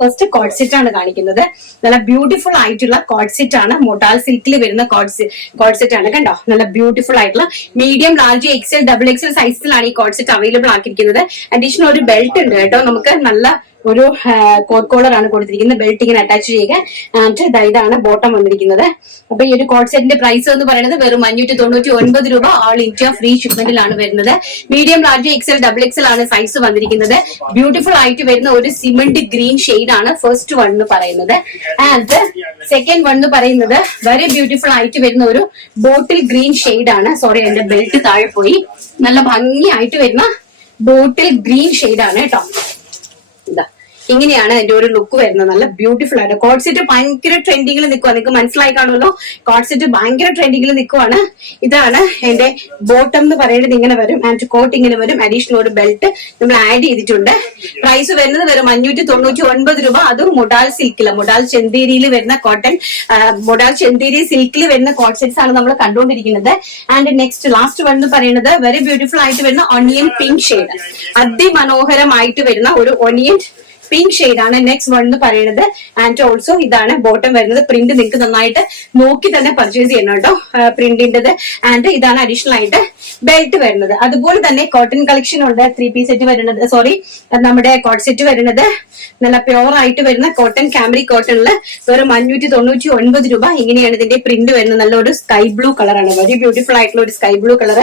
First code set ആണ് കാണിക്കുന്നത്. നല്ല ബ്യൂട്ടിഫുൾ ആയിട്ടുള്ള കോഡ് സെറ്റ് ആണ്. മൊഡാൽ സിൽക്കിൽ വരുന്ന കോഡ് സെറ്റ് ആണ്. കണ്ടോ, നല്ല ബ്യൂട്ടിഫുൾ ആയിട്ടുള്ള medium, large, XL, double XL സൈസിലാണ് ഈ കോഡ് സെറ്റ് അവൈലബിൾ ആക്കിയിരിക്കുന്നത്. അഡീഷണൽ ഒരു ബെൽറ്റ് ഉണ്ട് കേട്ടോ. നമുക്ക് നല്ല ഒരു കോട്ട് കോളർ ആണ് കൊടുത്തിരിക്കുന്നത്. ബെൽറ്റ് ഇങ്ങനെ അറ്റാച്ച് ചെയ്യുക. ആൻഡ് ഇതാണ് ബോട്ടം വന്നിരിക്കുന്നത്. അപ്പൊ ഈ ഒരു കോഡ് സെറ്റിന്റെ പ്രൈസ് എന്ന് പറയുന്നത് വെറും 599 രൂപ. ഓൾ ഇന്ത്യ ഫ്രീ ഷിപ്മെന്റിലാണ് വരുന്നത്. Medium, large, XL, double XL ആണ് സൈസ് വന്നിരിക്കുന്നത്. ബ്യൂട്ടിഫുൾ ആയിട്ട് വരുന്ന ഒരു സിമന്റ് ഗ്രീൻ ഷെയ്ഡ് ആണ് ഫസ്റ്റ് വൺ എന്ന് പറയുന്നത്. ആൻഡ് സെക്കൻഡ് വൺ എന്ന് പറയുന്നത് വെരി ബ്യൂട്ടിഫുൾ ആയിട്ട് വരുന്ന ഒരു ബോട്ടിൽ ഗ്രീൻ ഷെയ്ഡ് ആണ്. സോറി, എന്റെ ബെൽറ്റ് താഴെ പോയി. നല്ല ഭംഗിയായിട്ട് വരുന്ന ബോട്ടിൽ ഗ്രീൻ ഷെയ്ഡ് ആണ് കേട്ടോ. ഇതാ ഇങ്ങനെയാണ് എന്റെ ഒരു ലുക്ക് വരുന്നത്. നല്ല ബ്യൂട്ടിഫുൾ ആയിട്ട് കോഡ് സെറ്റ് ഭയങ്കര ട്രെൻഡിങ്ങിൽ നിൽക്കുക. നിങ്ങൾക്ക് മനസ്സിലായി കാണുമല്ലോ, കോഡ് സെറ്റ് ഭയങ്കര ട്രെൻഡിങ്ങിൽ നിൽക്കുവാണ്. ഇതാണ് എന്റെ ബോട്ടം എന്ന് പറയുന്നത്. ഇങ്ങനെ വരും. ആൻഡ് കോട്ട് ഇങ്ങനെ വരും. അഡീഷണൽ ഒരു ബെൽറ്റ് നമ്മൾ ആഡ് ചെയ്തിട്ടുണ്ട്. പ്രൈസ് വരുന്നത് വെറും 599 രൂപ. അതും മൊഡാൽ സിൽക്കില്, മൊഡാൽ ചെന്തേരിയിൽ വരുന്ന കോട്ടൺ, മൊഡാൽ ചെന്തേരി സിൽക്കിൽ വരുന്ന കോഡ് സെറ്റ്സ് ആണ് നമ്മൾ കണ്ടുകൊണ്ടിരിക്കുന്നത്. ആൻഡ് നെക്സ്റ്റ് ലാസ്റ്റ് വൺ എന്ന് പറയുന്നത് വെരി ബ്യൂട്ടിഫുൾ ആയിട്ട് വരുന്ന ഒണിയൻ പിങ്ക് ഷെയ്ഡ്. അതിമനോഹരമായിട്ട് വരുന്ന ഒരു ഒണിയൻ പിങ്ക് ഷെയ്ഡ് ആണ് നെക്സ്റ്റ് വൺ എന്ന് പറയുന്നത്. ആൻഡ് ഓൾസോ ഇതാണ് ബോട്ടം വരുന്നത്. പ്രിന്റ് നിങ്ങൾക്ക് നന്നായിട്ട് നോക്കി തന്നെ പർച്ചേസ് ചെയ്യണം കേട്ടോ, പ്രിന്റിന്റെത്. ആൻഡ് ഇതാണ് അഡീഷണൽ ആയിട്ട് ബെൽറ്റ് വരുന്നത്. അതുപോലെ തന്നെ കോട്ടൺ കളക്ഷൻ ഉണ്ട്. 3 പീസ് സെറ്റ് വരുന്നത്, സോറി, നമ്മുടെ കോട്ട് സെറ്റ് വരുന്നത് നല്ല പ്യോർ ആയിട്ട് വരുന്ന കോട്ടൺ, കാമറി കോട്ടണില് വെറും 599 രൂപ. ഇങ്ങനെയാണ് ഇതിന്റെ പ്രിന്റ് വരുന്നത്. നല്ലൊരു സ്കൈ ബ്ലൂ കളറാണ്. വെരി ബ്യൂട്ടിഫുൾ ആയിട്ടുള്ള ഒരു sky blue colour.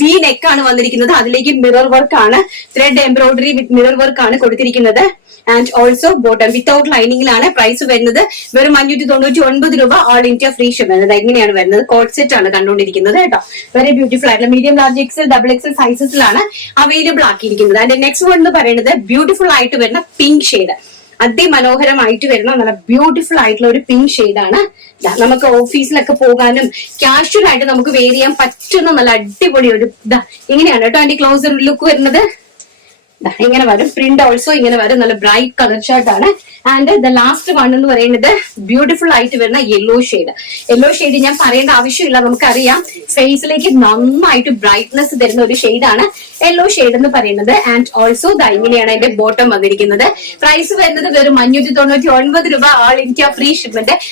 V neck ആണ് വന്നിരിക്കുന്നത്. അതിലേക്ക് മിറർ വർക്ക് ആണ്, thread embroidery with mirror work ആണ് കൊടുത്തിരിക്കുന്നത്. ആൻഡ് ഓൾസോ ബോട്ടം വിത്തൗട്ട് ലൈനിങ്ങിലാണ്. പ്രൈസ് വരുന്നത് വെറും 599 രൂപ. All India free shipment. ഇങ്ങനെയാണ് വരുന്നത്. കോഡ് സെറ്റ് ആണ് കണ്ടുകൊണ്ടിരിക്കുന്നത് കേട്ടോ. വെരി ബ്യൂട്ടിഫുൾ ആയിട്ടുള്ള medium, large, XL, double XL സൈസസിലാണ് അവൈലബിൾ ആക്കിയിരിക്കുന്നത്. അതിന്റെ നെക്സ്റ്റ് വൺ എന്ന് പറയുന്നത് ബ്യൂട്ടിഫുൾ ആയിട്ട് വരുന്ന പിങ്ക് ഷെയ്ഡ്. അതിമനോഹരമായിട്ട് വരുന്ന നല്ല ബ്യൂട്ടിഫുൾ ആയിട്ടുള്ള ഒരു പിങ്ക് ഷെയ്ഡാണ്. നമുക്ക് ഓഫീസിലൊക്കെ പോകാനും കാഷ്വൽ ആയിട്ട് നമുക്ക് വെയർ ചെയ്യാൻ പറ്റുന്ന നല്ല അടിപൊളി ഒരു ഇങ്ങനെയാണ് കേട്ടോ അതിന്റെ ക്ലോസർ ലുക്ക് വരുന്നത്. ഇങ്ങനെ വരും. പ്രിന്റ് ഓൾസോ ഇങ്ങനെ വരും. നല്ല ബ്രൈറ്റ് കളർ ഷർട്ട് ആണ്. ആൻഡ് ദ ലാസ്റ്റ് വൺ എന്ന് പറയുന്നത് ബ്യൂട്ടിഫുൾ ആയിട്ട് വരുന്ന യെല്ലോ ഷെയ്ഡ്. യെല്ലോ ഷെയ്ഡ് ഞാൻ പറയേണ്ട ആവശ്യമില്ല, നമുക്കറിയാം. ഫേസിലേക്ക് നന്നായിട്ട് ബ്രൈറ്റ്നെസ് തരുന്ന ഒരു ഷെയ്ഡാണ് യെല്ലോ ഷെയ്ഡ് എന്ന് പറയുന്നത്. ആൻഡ് ഓൾസോ ഇങ്ങനെയാണ് എന്റെ ബോട്ടം വന്നിരിക്കുന്നത്. പ്രൈസ് വരുന്നത് വെറും 599 രൂപ. All India free shipment.